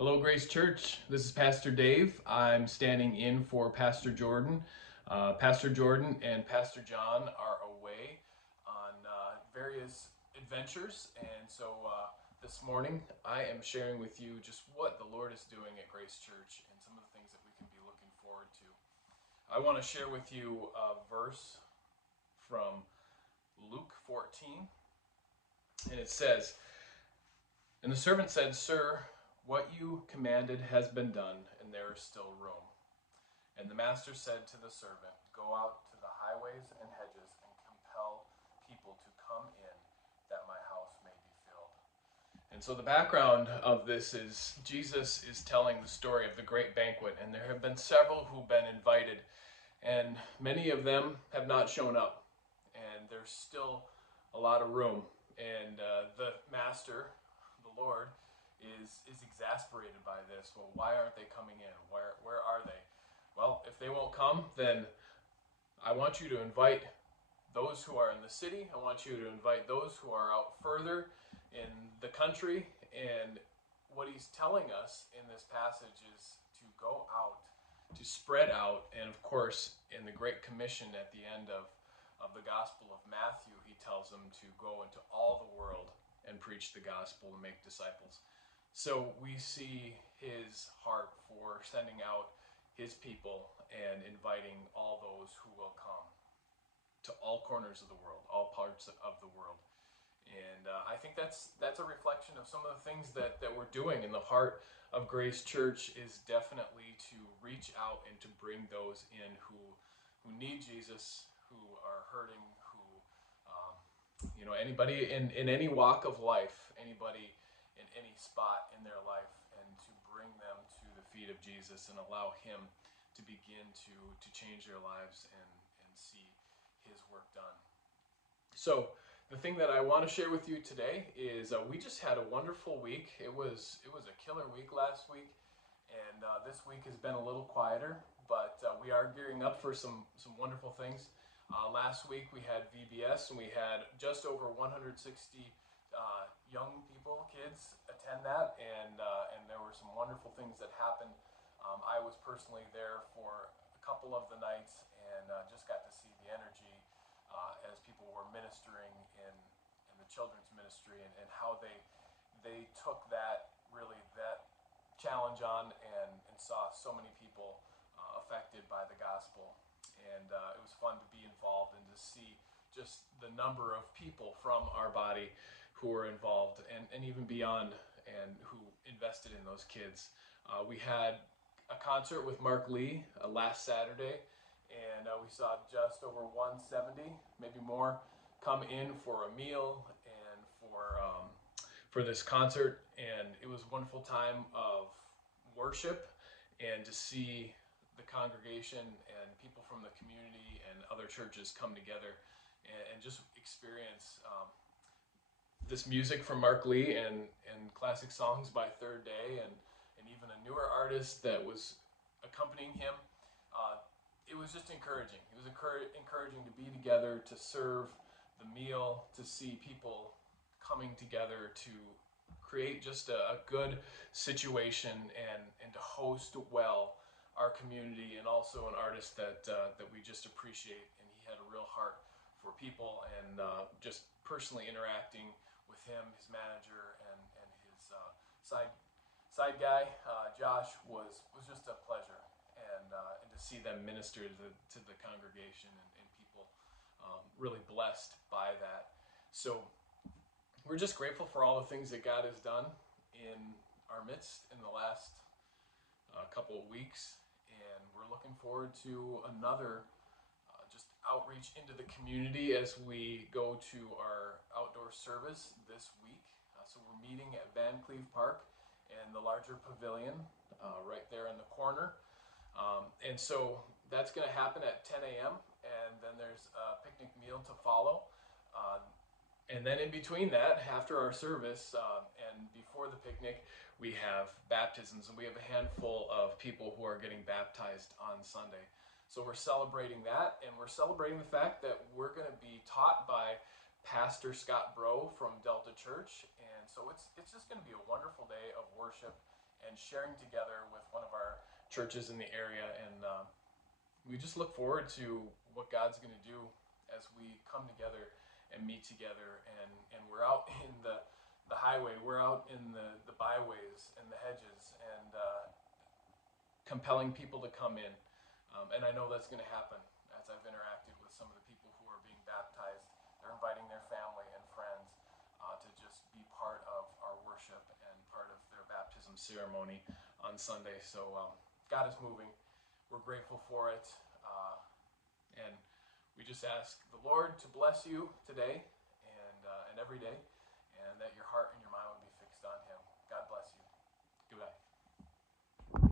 Hello, Grace Church. This is Pastor Dave. I'm standing in for Pastor Jordan. Pastor Jordan and Pastor John are away on various adventures, and so this morning I am sharing with you just what the Lord is doing at Grace Church and some of the things that we can be looking forward to. I want to share with you a verse from Luke 14, and it says, "And the servant said, 'Sir, what you commanded has been done, and there is still room.' And the master said to the servant, 'Go out to the highways and hedges and compel people to come in, that my house may be filled.'" And so the background of this is Jesus is telling the story of the great banquet, and there have been several who've been invited, and many of them have not shown up, and there's still a lot of room. And the master, the Lord, is exasperated by this. Well, why aren't they coming in? Where are they? Well, if they won't come, then I want you to invite those who are in the city. I want you to invite those who are out further in the country. And what he's telling us in this passage is to go out, to spread out. And of course, in the Great Commission at the end of the Gospel of Matthew, he tells them to go into all the world and preach the gospel and make disciples. So we see his heart for sending out his people and inviting all those who will come to all corners of the world, all parts of the world. And I think that's a reflection of some of the things that we're doing in the heart of Grace Church, is definitely to reach out and to bring those in who need Jesus, who are hurting, who anybody in any walk of life, anybody in any spot in their life, and to bring them to the feet of Jesus and allow him to begin to change their lives and see his work done. So the thing that I want to share with you today is we just had a wonderful week. It was a killer week last week, and this week has been a little quieter, but we are gearing up for some wonderful things. Last week we had VBS, and we had just over 160 young people, kids, attend that, and there were some wonderful things that happened. I was personally there for a couple of the nights, and just got to see the energy as people were ministering in the children's ministry, and how they took that challenge on, and saw so many people affected by the gospel. And it was fun to be involved and to see just the number of people from our body who were involved, and even beyond, and who invested in those kids. We had a concert with Mark Lee last Saturday, and we saw just over 170, maybe more, come in for a meal and for this concert. And it was a wonderful time of worship, and to see the congregation and people from the community and other churches come together and just experience this music from Mark Lee, and classic songs by Third Day, and even a newer artist that was accompanying him. It was just encouraging. It was encouraging to be together, to serve the meal, to see people coming together to create just a good situation, and to host well our community, and also an artist that we just appreciate. And he had a real heart for people, and just personally interacting with him, his manager, and his side guy, Josh, was just a pleasure, and to see them minister to the congregation, and people really blessed by that. So we're just grateful for all the things that God has done in our midst in the last couple of weeks, and we're looking forward to another just outreach into the community as we go to our outdoor service this week. So we're meeting at Van Cleve Park in the larger pavilion right there in the corner. And so that's going to happen at 10 a.m. And then there's a picnic meal to follow. And then in between that, after our service and before the picnic, we have baptisms, and we have a handful of people who are getting baptized on Sunday. So we're celebrating that, and we're celebrating the fact that we're going to be taught by Pastor Scott Bro from Delta Church. And so it's just going to be a wonderful day of worship and sharing together with one of our churches in the area. And we just look forward to what God's going to do as we come together and meet together. And we're out in the highway, we're out in the byways and the hedges, and compelling people to come in. And I know that's going to happen as I've interacted with some of the people who are being baptized. They're inviting their family and friends to just be part of our worship and part of their baptism ceremony on Sunday. So God is moving. We're grateful for it. And we just ask the Lord to bless you today and every day, and that your heart and